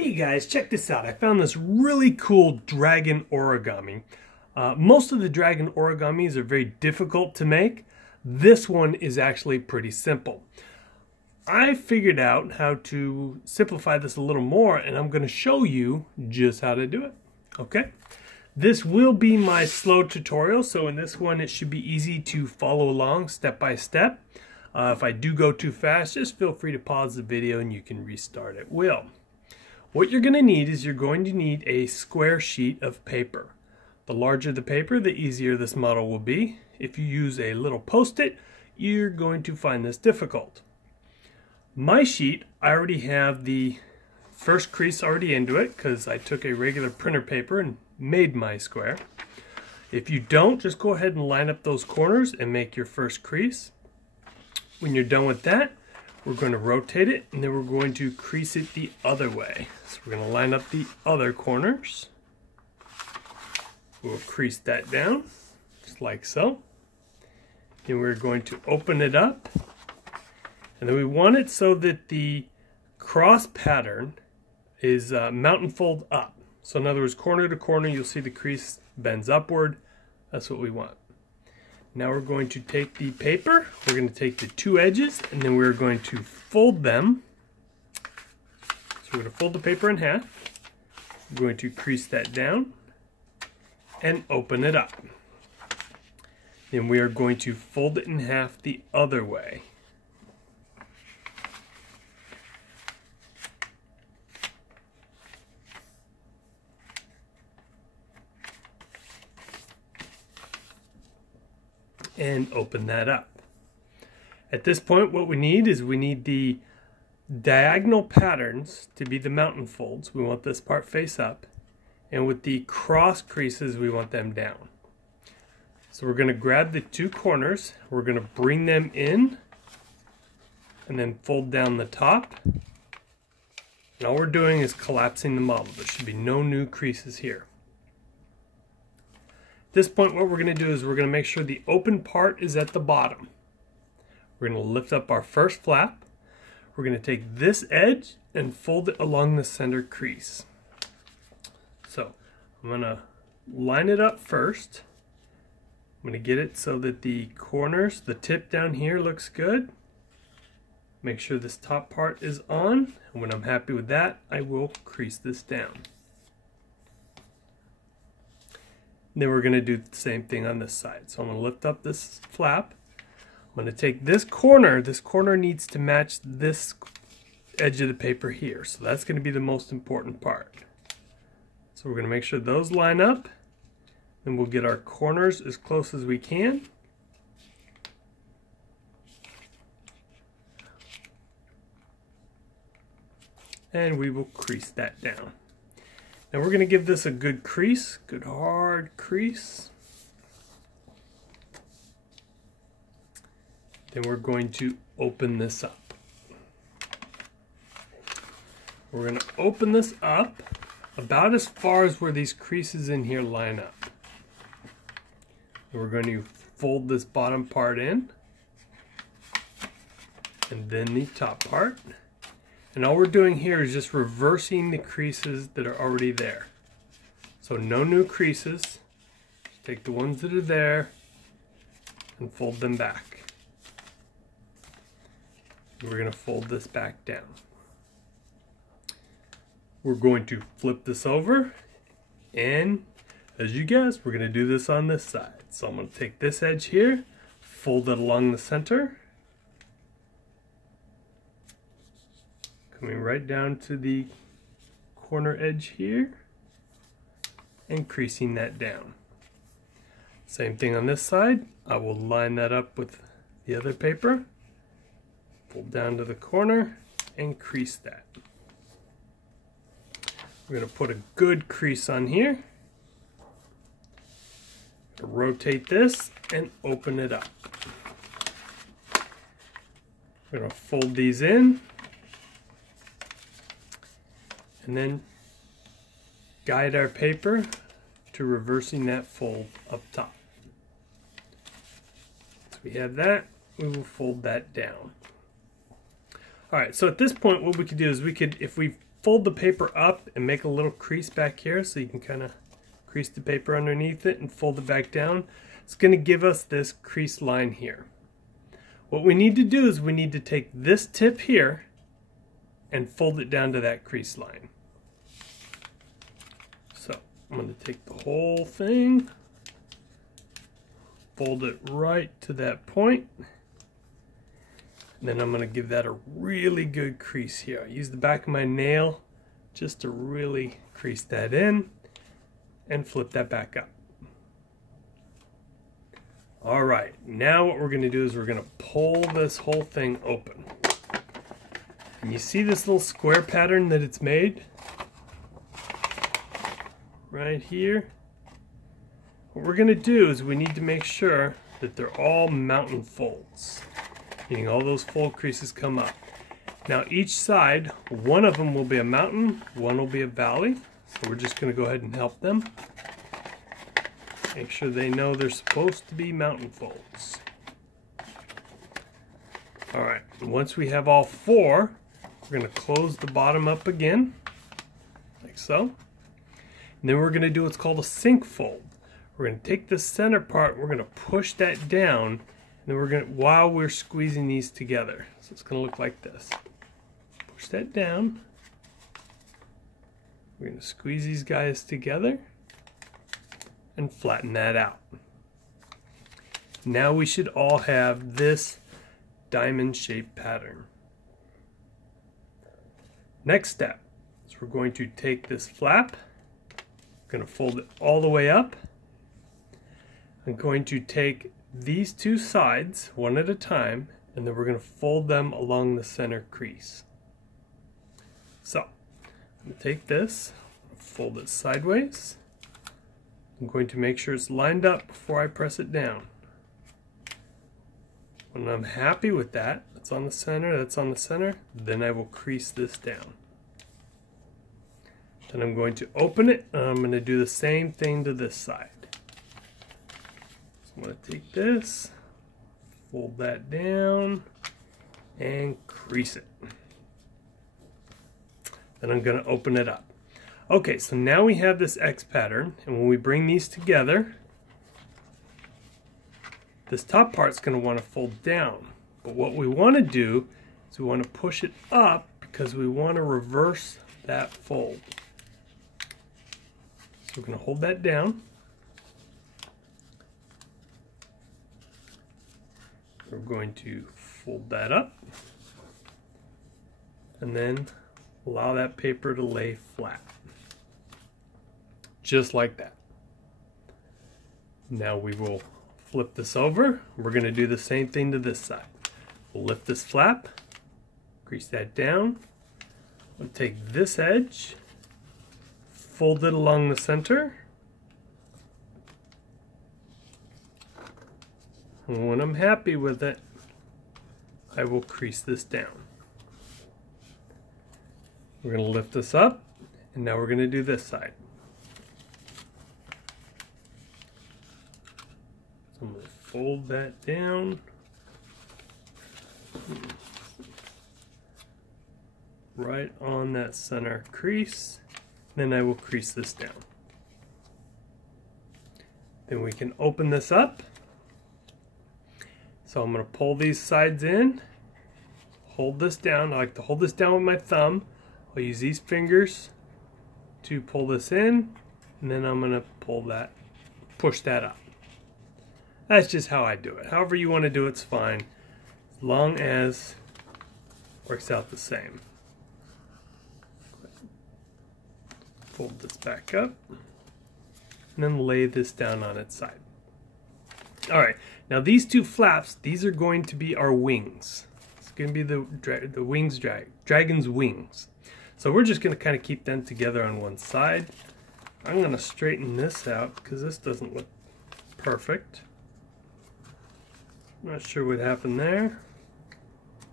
Hey guys, check this out. I found this really cool dragon origami. Most of the dragon origamis are very difficult to make. This one is actually pretty simple. I figured out how to simplify this a little more, and I'm going to show you just how to do it. Okay? This will be my slow tutorial, so in this one it should be easy to follow along step by step. If I do go too fast, just feel free to pause the video and you can restart at will. What you're going to need is you're going to need a square sheet of paper. The larger the paper, the easier this model will be. If you use a little post-it, you're going to find this difficult. My sheet, I already have the first crease already into it because I took a regular printer paper and made my square. If you don't, just go ahead and line up those corners and make your first crease. When you're done with that, we're going to rotate it and then we're going to crease it the other way. So we're going to line up the other corners. We'll crease that down, just like so. Then we're going to open it up. And then we want it so that the cross pattern is mountain fold up. So in other words, corner to corner, you'll see the crease bends upward. That's what we want. Now we're going to take the paper, we're going to take the two edges, and then we're going to fold them. So we're going to fold the paper in half. We're going to crease that down and open it up. Then we are going to fold it in half the other way. And open that up. At this point, what we need is we need the diagonal patterns to be the mountain folds. We want this part face up, and with the cross creases we want them down. So we're going to grab the two corners, we're going to bring them in and then fold down the top, and all we're doing is collapsing the model. There should be no new creases here. At this point, what we're going to do is we're going to make sure the open part is at the bottom. We're going to lift up our first flap. We're going to take this edge and fold it along the center crease. So I'm going to line it up first. I'm going to get it so that the corners, the tip down here looks good. Make sure this top part is on. And when I'm happy with that, I will crease this down. Then we're going to do the same thing on this side. So I'm going to lift up this flap. I'm going to take this corner needs to match this edge of the paper here. So that's going to be the most important part. So we're going to make sure those line up. Then we'll get our corners as close as we can. And we will crease that down. Now we're going to give this a good crease, good hard crease. Then we're going to open this up. We're going to open this up about as far as where these creases in here line up. And we're going to fold this bottom part in, and then the top part. And all we're doing here is just reversing the creases that are already there. So no new creases. Just take the ones that are there and fold them back. We're going to fold this back down. We're going to flip this over, and as you guessed, we're going to do this on this side. So I'm going to take this edge here, fold it along the center, coming right down to the corner edge here and creasing that down. Same thing on this side. I will line that up with the other paper, fold down to the corner and crease that. We're going to put a good crease on here, rotate this and open it up. We're going to fold these in and then guide our paper to reversing that fold up top. So we have that, we will fold that down. Alright, so at this point what we could do is we could, if we've fold the paper up and make a little crease back here, so you can kind of crease the paper underneath it and fold it back down. It's going to give us this crease line here. What we need to do is we need to take this tip here and fold it down to that crease line. So I'm going to take the whole thing, fold it right to that point, and then I'm going to give that a really good crease here. I use the back of my nail just to really crease that in and flip that back up. All right, now what we're going to do is we're going to pull this whole thing open. And you see this little square pattern that it's made right here? What we're going to do is we need to make sure that they're all mountain folds, meaning all those fold creases come up. Now each side, one of them will be a mountain, one will be a valley. So we're just going to go ahead and help them. Make sure they know they're supposed to be mountain folds. Alright, once we have all four, we're going to close the bottom up again, like so. And then we're going to do what's called a sink fold. We're going to take the center part, we're going to push that down, and then we're going to, while we're squeezing these together. So it's going to look like this. Push that down. We're going to squeeze these guys together and flatten that out. Now we should all have this diamond shaped pattern. Next step is we're going to take this flap, we're going to fold it all the way up. I'm going to take these two sides one at a time, and then we're going to fold them along the center crease. So I'm going to take this, fold it sideways. I'm going to make sure it's lined up before I press it down. When I'm happy with that, that's on the center, then I will crease this down. Then I'm going to open it, and I'm going to do the same thing to this side. So I'm going to take this, fold that down, and crease it. Then I'm going to open it up. Okay, so now we have this X pattern, and when we bring these together, this top part's going to want to fold down. But what we want to do is we want to push it up because we want to reverse that fold. So we're going to hold that down. We're going to fold that up and then allow that paper to lay flat. Just like that. Now we will flip this over. We're going to do the same thing to this side. We'll lift this flap, crease that down. We'll take this edge, fold it along the center. And when I'm happy with it, I will crease this down. We're going to lift this up, and now we're going to do this side. So I'm going to fold that down. Right on that center crease. Then I will crease this down. Then we can open this up. So I'm going to pull these sides in, hold this down. I like to hold this down with my thumb. I'll use these fingers to pull this in, and then I'm going to push that up. That's just how I do it. However you want to do it's fine, as long as it works out the same. Fold this back up, and then lay this down on its side. Alright, now these two flaps, these are going to be our wings. It's going to be the wings, dragon's wings. So we're just going to kind of keep them together on one side. I'm going to straighten this out because this doesn't look perfect. Not sure what happened there,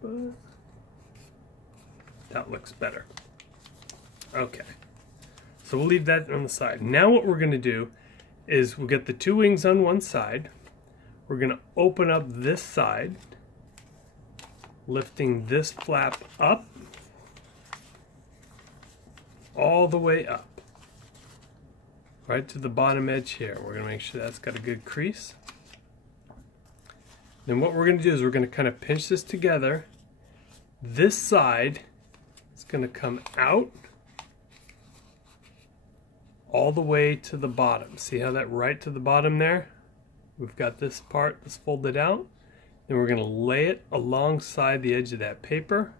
but that looks better. Okay, so we'll leave that on the side. Now what we're going to do is we'll get the two wings on one side. We're going to open up this side, lifting this flap up. all the way up. Right to the bottom edge here. We're going to make sure that's got a good crease. Then what we're going to do is we're going to kind of pinch this together. This side is going to come out all the way to the bottom. See how that right to the bottom there? We've got this part that's folded out. Then we're going to lay it alongside the edge of that paper.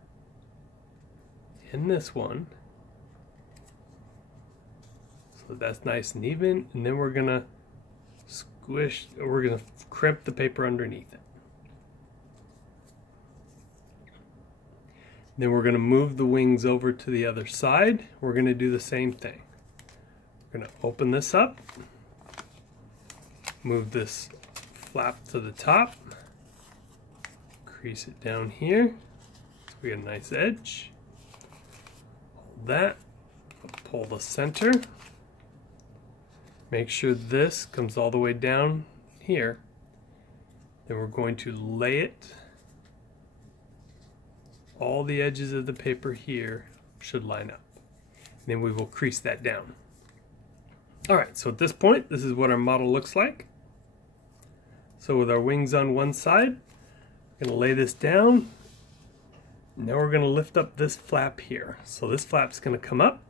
And this one. So that's nice and even. And then we're going to squish, or we're going to crimp the paper underneath it. Then we're going to move the wings over to the other side. We're going to do the same thing. We're going to open this up, move this flap to the top, crease it down here so we get a nice edge. Hold that, pull the center, make sure this comes all the way down here. Then we're going to lay it. All the edges of the paper here should line up. Then we will crease that down. Alright, so at this point, this is what our model looks like. So with our wings on one side, we're going to lay this down. Now we're going to lift up this flap here. So this flap's going to come up.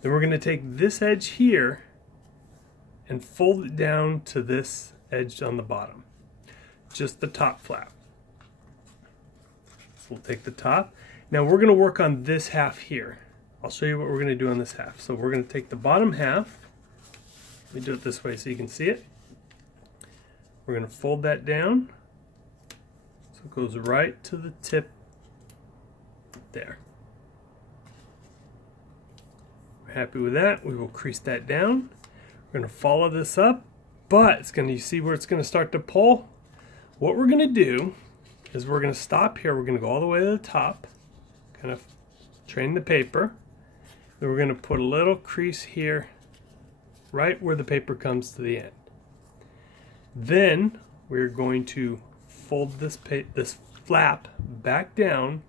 Then we're going to take this edge here and fold it down to this edge on the bottom. Just the top flap. So we'll take the top. Now we're going to work on this half here. I'll show you what we're going to do on this half. So we're going to take the bottom half. Let me do it this way so you can see it. We're going to fold that down. So it goes right to the tip there. We're happy with that. We will crease that down. We're going to follow this up, but it's going to, you see where it's going to start to pull? What we're going to do is we're going to stop here. We're going to go all the way to the top, kind of train the paper. Then we're going to put a little crease here, right where the paper comes to the end. Then we're going to fold this flap back down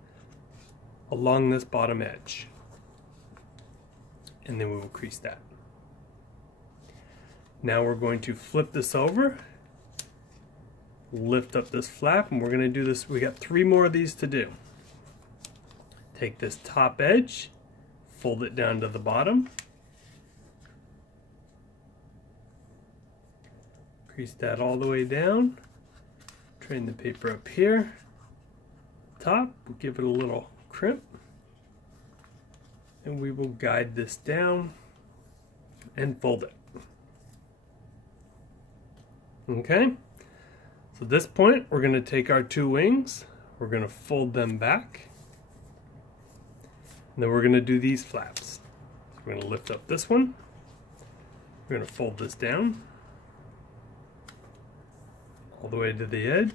along this bottom edge. And then we will crease that. Now we're going to flip this over, lift up this flap, and we're going to do this. We got 3 more of these to do. Take this top edge, fold it down to the bottom, crease that all the way down, train the paper up here, top, we'll give it a little crimp, and we will guide this down and fold it. Okay, so at this point we're going to take our 2 wings, we're going to fold them back, and then we're going to do these flaps. So we're going to lift up this one, we're going to fold this down all the way to the edge,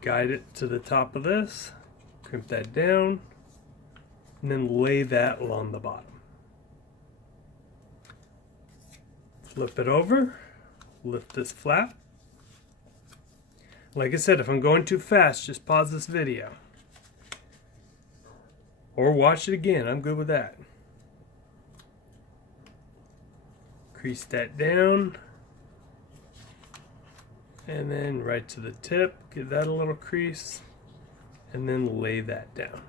guide it to the top of this, crimp that down, and then lay that along the bottom. Flip it over, lift this flap. Like I said, if I'm going too fast, just pause this video. Or watch it again, I'm good with that. Crease that down. And then right to the tip, give that a little crease. And then lay that down.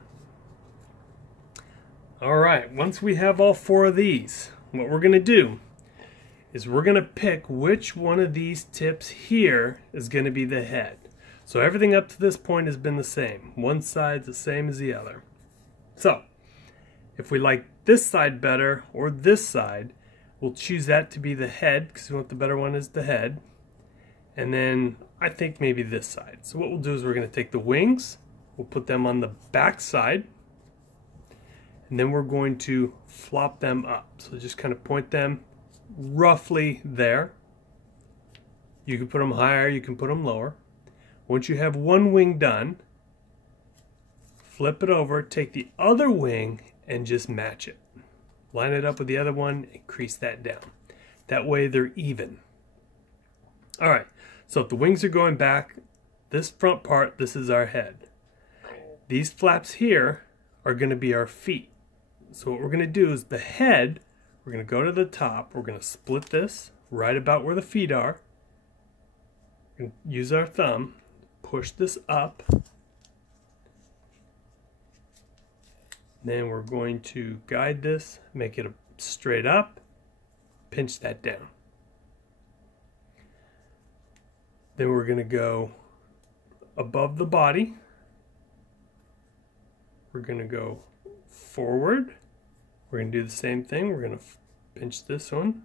Alright, once we have all 4 of these, what we're going to do is we're going to pick which one of these tips here is going to be the head. So everything up to this point has been the same. One side's the same as the other. So if we like this side better or this side, we'll choose that to be the head because we want the better one as the head. And then I think maybe this side. So what we'll do is we're going to take the wings, we'll put them on the back side, and then we're going to flop them up. So just kind of point them roughly there. You can put them higher, you can put them lower. Once you have one wing done, flip it over, take the other wing and just match it. Line it up with the other one and crease that down. That way they're even. Alright, so if the wings are going back, this front part, this is our head. These flaps here are going to be our feet. So what we're going to do is the head, we're going to go to the top, we're going to split this right about where the feet are. We're going to use our thumb, push this up. Then we're going to guide this, make it straight up, pinch that down. Then we're going to go above the body. We're going to go forward. We're going to do the same thing. We're going to pinch this one.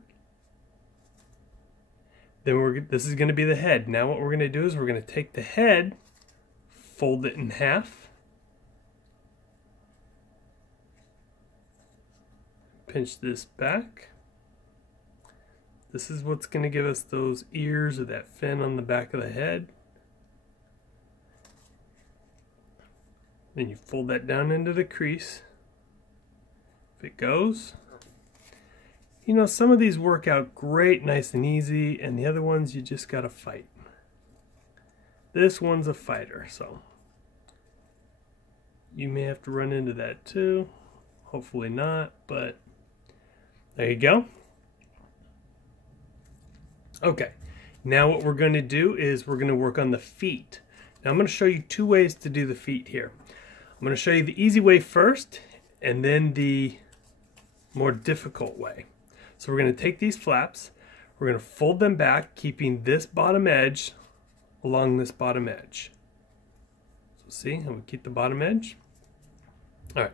Then this is going to be the head. Now what we're going to do is we're going to take the head, fold it in half, pinch this back. This is what's going to give us those ears or that fin on the back of the head. Then you fold that down into the crease. If it goes. You know, some of these work out great, nice and easy, and the other ones you just gotta fight. This one's a fighter, so you may have to run into that too. Hopefully not, but there you go. Okay, now what we're going to do is we're going to work on the feet. Now I'm going to show you two ways to do the feet here. I'm going to show you the easy way first, and then the more difficult way. So we're going to take these flaps, we're going to fold them back, keeping this bottom edge along this bottom edge. So see, I'm going to keep the bottom edge. All right,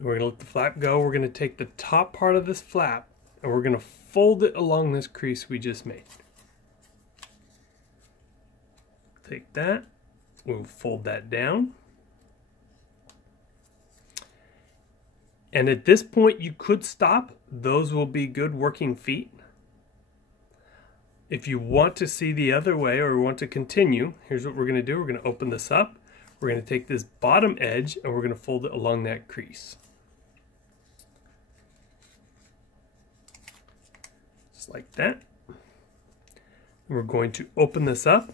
we're going to let the flap go. We're going to take the top part of this flap and we're going to fold it along this crease we just made. Take that, we'll fold that down. And at this point you could stop. Those will be good working feet. If you want to see the other way or want to continue, here's what we're going to do. We're going to open this up. We're going to take this bottom edge and we're going to fold it along that crease. Just like that. And we're going to open this up.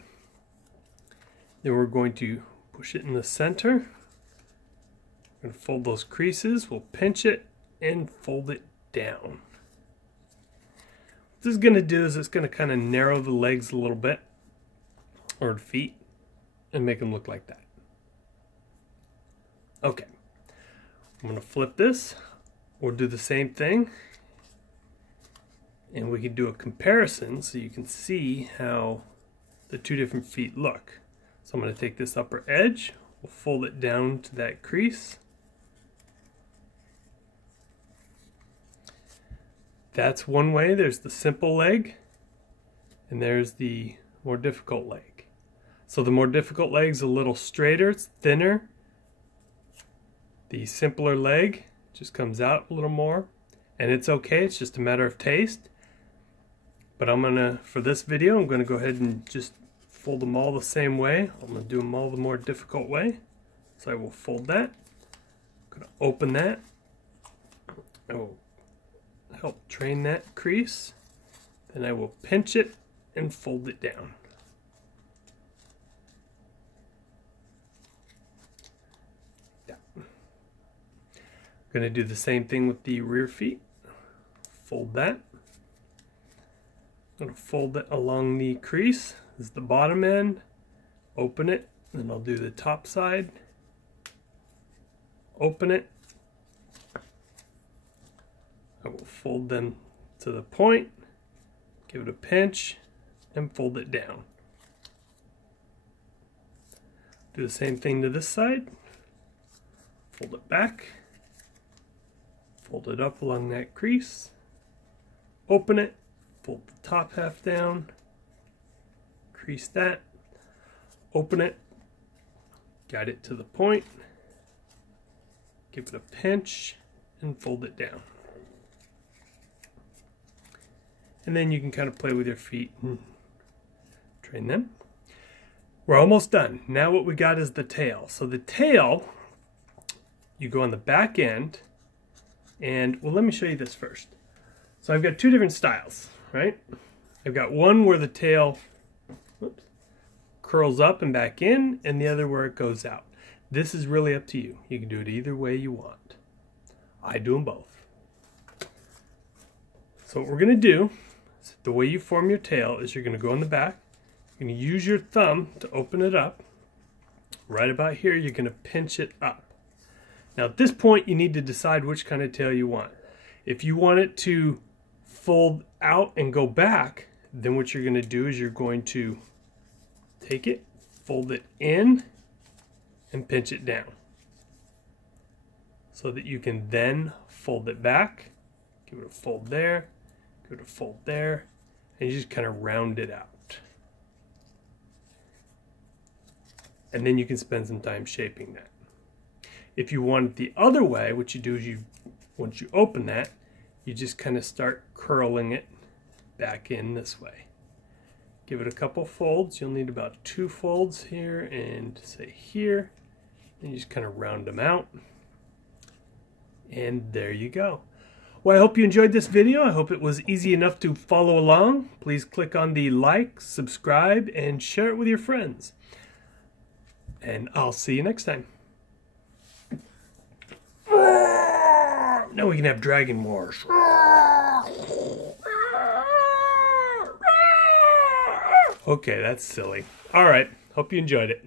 Then we're going to push it in the center. We're going to fold those creases. We'll pinch it and fold it down. What this is going to do is it's going to kind of narrow the legs a little bit, or the feet, and make them look like that. Okay, I'm going to flip this. We'll do the same thing, and we can do a comparison so you can see how the two different feet look. So I'm going to take this upper edge, we'll fold it down to that crease. That's one way. There's the simple leg, and there's the more difficult leg. So the more difficult leg's a little straighter, it's thinner. The simpler leg just comes out a little more, and it's okay, it's just a matter of taste. But for this video, I'm gonna go ahead and just fold them all the same way. I'm gonna do them all the more difficult way. So I will fold that, I'm gonna open that, I will help train that crease, then I will pinch it and fold it down. Yeah. I'm going to do the same thing with the rear feet. Fold that. I'm going to fold it along the crease. This is the bottom end. Open it, then I'll do the top side. Open it. I will fold them to the point, give it a pinch, and fold it down. Do the same thing to this side. Fold it back, fold it up along that crease, open it, fold the top half down, crease that, open it, guide it to the point, give it a pinch, and fold it down. And then you can kind of play with your feet and train them. We're almost done. Now what we got is the tail. So the tail, you go on the back end, and well, let me show you this first. So I've got two different styles, right? I've got one where the tail curls up and back in, and the other where it goes out. This is really up to you. You can do it either way you want. I do them both. So what we're going to do, is the way you form your tail is you're going to go in the back. You're going to use your thumb to open it up. Right about here, you're going to pinch it up. Now at this point, you need to decide which kind of tail you want. If you want it to fold out and go back, then what you're going to do is you're going to take it, fold it in, and pinch it down. So that you can then fold it back, give it a fold there, give it a fold there, and you just kind of round it out. And then you can spend some time shaping that. If you want it the other way, what you do is once you open that, you just kind of start curling it back in this way. Give it a couple folds. You'll need about 2 folds here and say here. And you just kind of round them out. And there you go. Well, I hope you enjoyed this video. I hope it was easy enough to follow along. Please click on the like, subscribe, and share it with your friends. And I'll see you next time. Now we can have Dragon Wars. Okay, that's silly. All right, hope you enjoyed it.